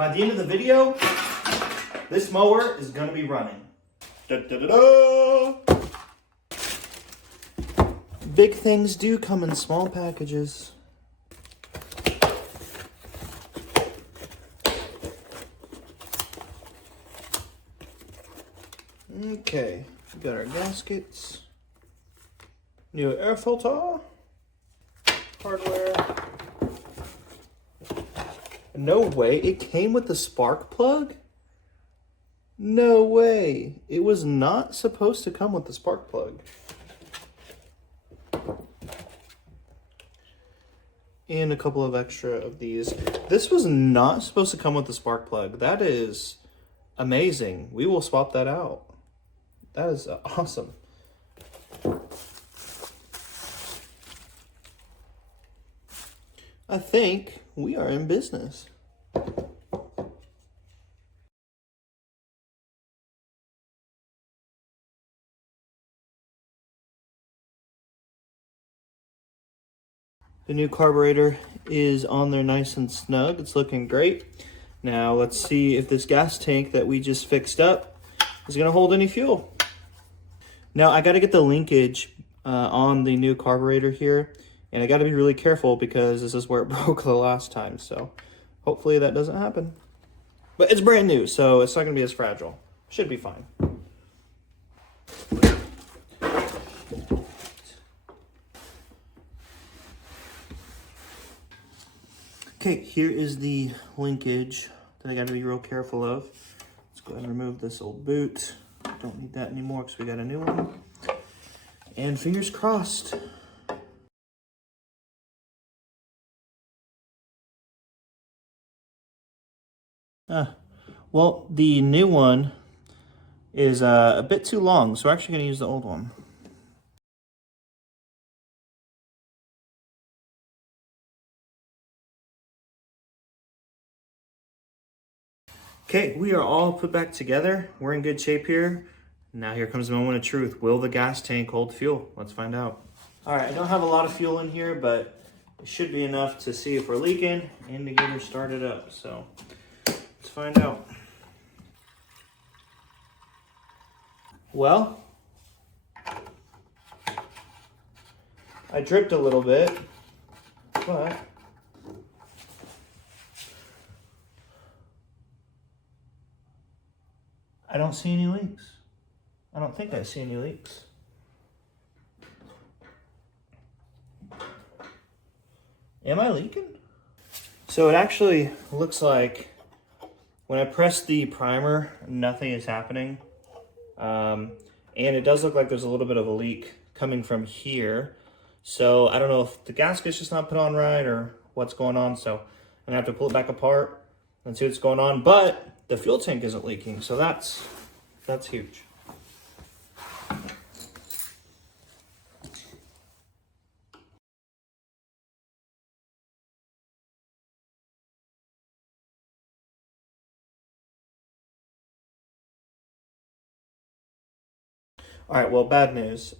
By the end of the video, this mower is gonna be running. Da-da-da-da! Big things do come in small packages. Okay, we got our gaskets, new air filter, hardware. No way, it came with the spark plug? No way, it was not supposed to come with the spark plug. And a couple of extra of these. This was not supposed to come with the spark plug. That is amazing. We will swap that out. That is awesome. I think we are in business. The new carburetor is on there nice and snug. It's looking great. Now let's see if this gas tank that we just fixed up is gonna hold any fuel. Now I gotta get the linkage on the new carburetor here, and I gotta be really careful because this is where it broke the last time, so hopefully that doesn't happen. But it's brand new, so it's not gonna be as fragile. Should be fine. Okay, here is the linkage that I gotta be real careful of. Let's go ahead and remove this old boot. Don't need that anymore because we got a new one. And fingers crossed. Well, the new one is a bit too long, so we're actually gonna use the old one. Okay, we are all put back together. We're in good shape here. Now here comes the moment of truth. Will the gas tank hold fuel? Let's find out. All right, I don't have a lot of fuel in here, but it should be enough to see if we're leaking and to get her started up. So let's find out. Well, I dripped a little bit, but I don't see any leaks. I don't think I see any leaks. Am I leaking? So it actually looks like when I press the primer, nothing is happening. And it does look like there's a little bit of a leak coming from here. So I don't know if the gasket's just not put on right or what's going on. So I'm gonna have to pull it back apart and see what's going on. But the fuel tank isn't leaking, so that's huge. All right, well, bad news.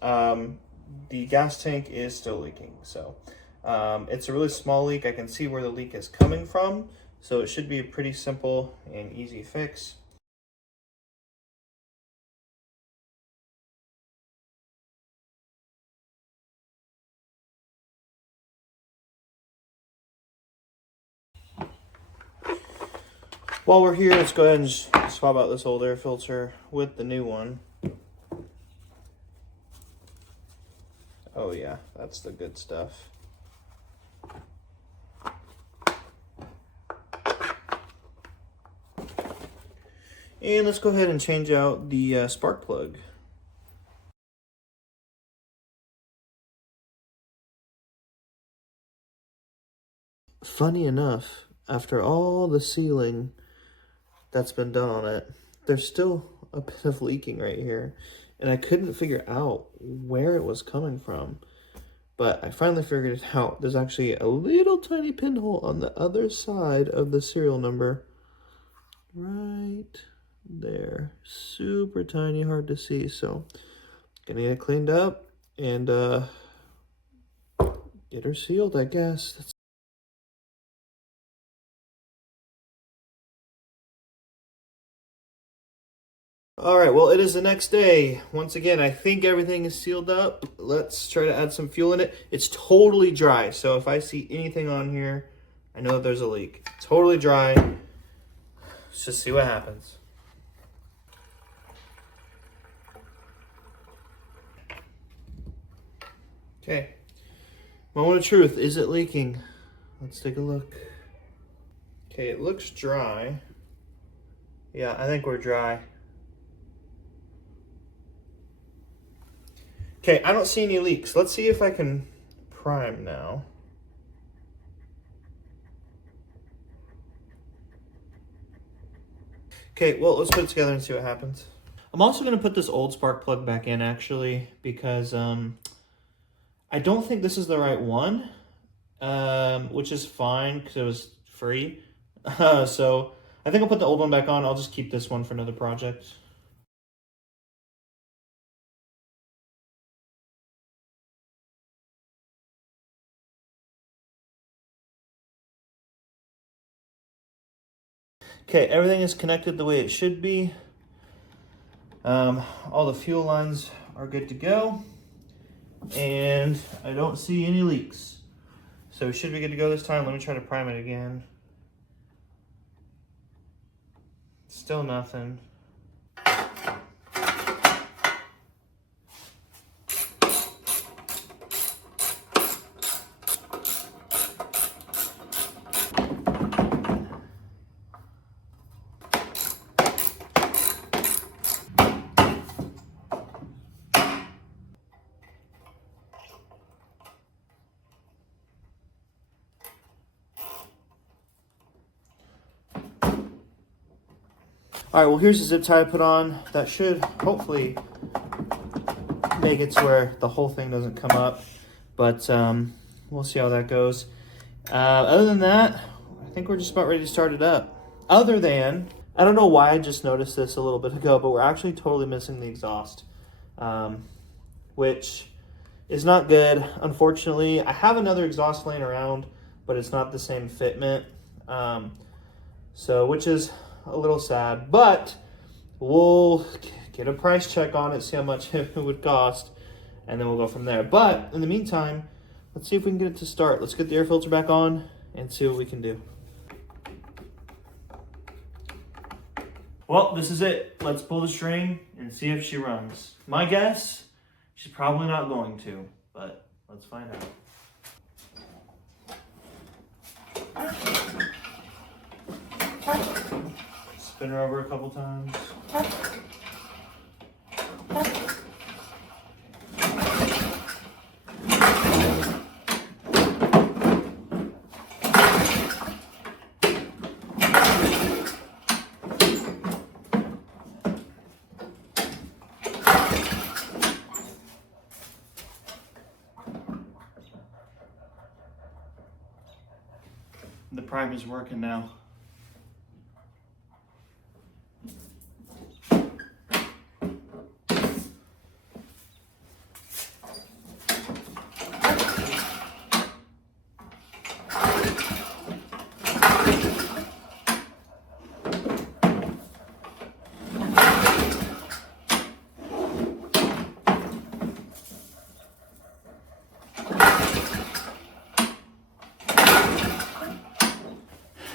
The gas tank is still leaking. So it's a really small leak. I can see where the leak is coming from. So it should be a pretty simple and easy fix. While we're here, let's go ahead and swap out this old air filter with the new one. Oh yeah, that's the good stuff. And let's go ahead and change out the spark plug. Funny enough, after all the sealing that's been done on it, there's still a bit of leaking right here. And I couldn't figure out where it was coming from. But I finally figured it out. There's actually a little tiny pinhole on the other side of the serial number. Right there. Super tiny, hard to see. So, gonna get it cleaned up and get her sealed, I guess. All right, well, it is the next day. Once again, I think everything is sealed up. Let's try to add some fuel in it. It's totally dry, so if I see anything on here, I know that there's a leak. Totally dry. Let's just see what happens. Okay. Moment of truth. Is it leaking? Let's take a look. Okay, it looks dry. Yeah, I think we're dry. Okay, I don't see any leaks. Let's see if I can prime now. Okay, well, let's put it together and see what happens. I'm also going to put this old spark plug back in, actually, because I don't think this is the right one, which is fine because it was free. So I think I'll put the old one back on. I'll just keep this one for another project. Okay, everything is connected the way it should be. All the fuel lines are good to go. And I don't see any leaks. So we should be good to go this time. Let me try to prime it again. Still nothing. All right, well, here's the zip tie I put on. That should hopefully make it to where the whole thing doesn't come up, but we'll see how that goes. Other than that, I think we're just about ready to start it up. Other than, I don't know why I just noticed this a little bit ago, but we're actually totally missing the exhaust, which is not good, unfortunately. I have another exhaust laying around, but it's not the same fitment, which is a little sad, but we'll get a price check on it, see how much it would cost, and then we'll go from there. But in the meantime, let's see if we can get it to start. Let's get the air filter back on and see what we can do. Well, this is it. Let's pull the string and see if she runs. My guess, she's probably not going to, but let's find out. Spin her over a couple times. The prime is working now.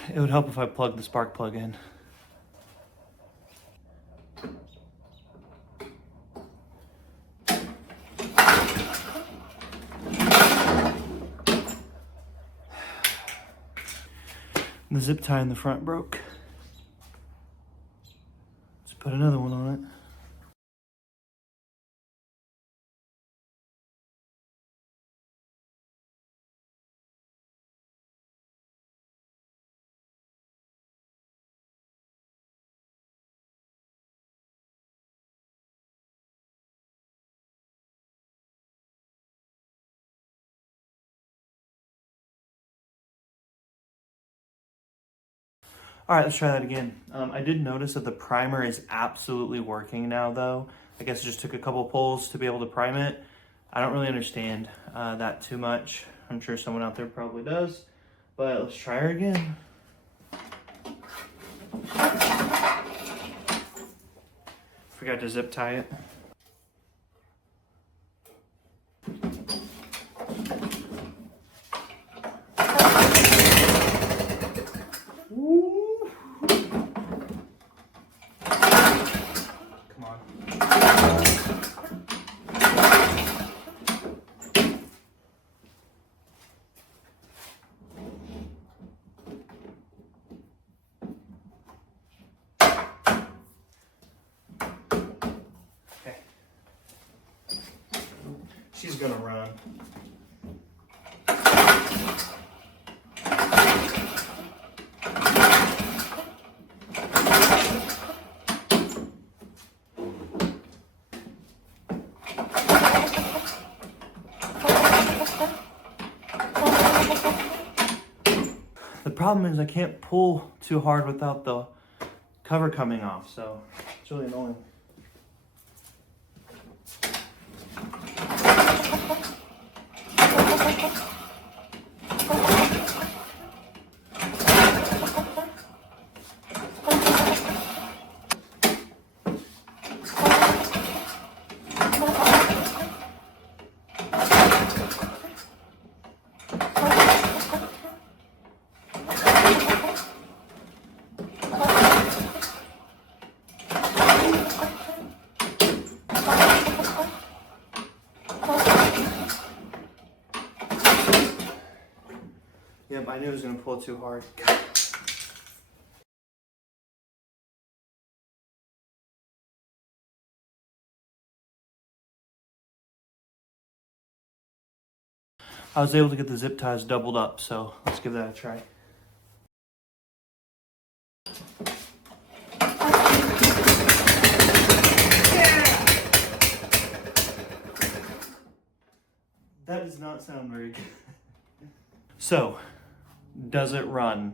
It would help if I plugged the spark plug in. The zip tie in the front broke. Let's put another one on it. All right, let's try that again. I did notice that the primer is absolutely working now, though. I guess it just took a couple pulls to be able to prime it. I don't really understand that too much. I'm sure someone out there probably does, but let's try her again. Forgot to zip tie it. Woo. Come on. Okay. She's gonna run. The problem is I can't pull too hard without the cover coming off, so it's really annoying. Yep, I knew it was going to pull too hard. I was able to get the zip ties doubled up, so let's give that a try. That does not sound very good. So, does it run?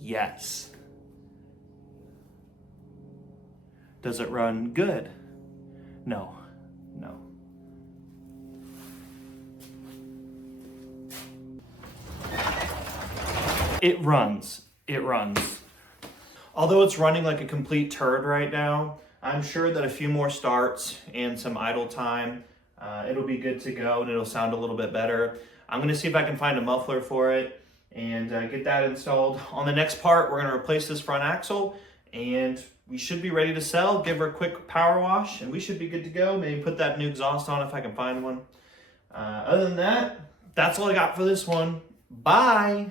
Yes. Does it run good? No. No. It runs. It runs. Although it's running like a complete turd right now, I'm sure that a few more starts and some idle time, it'll be good to go and it'll sound a little bit better. I'm gonna see if I can find a muffler for it and get that installed. On the next part, we're gonna replace this front axle and we should be ready to sell. Give her a quick power wash and we should be good to go. Maybe put that new exhaust on if I can find one. Other than that, that's all I got for this one. Bye.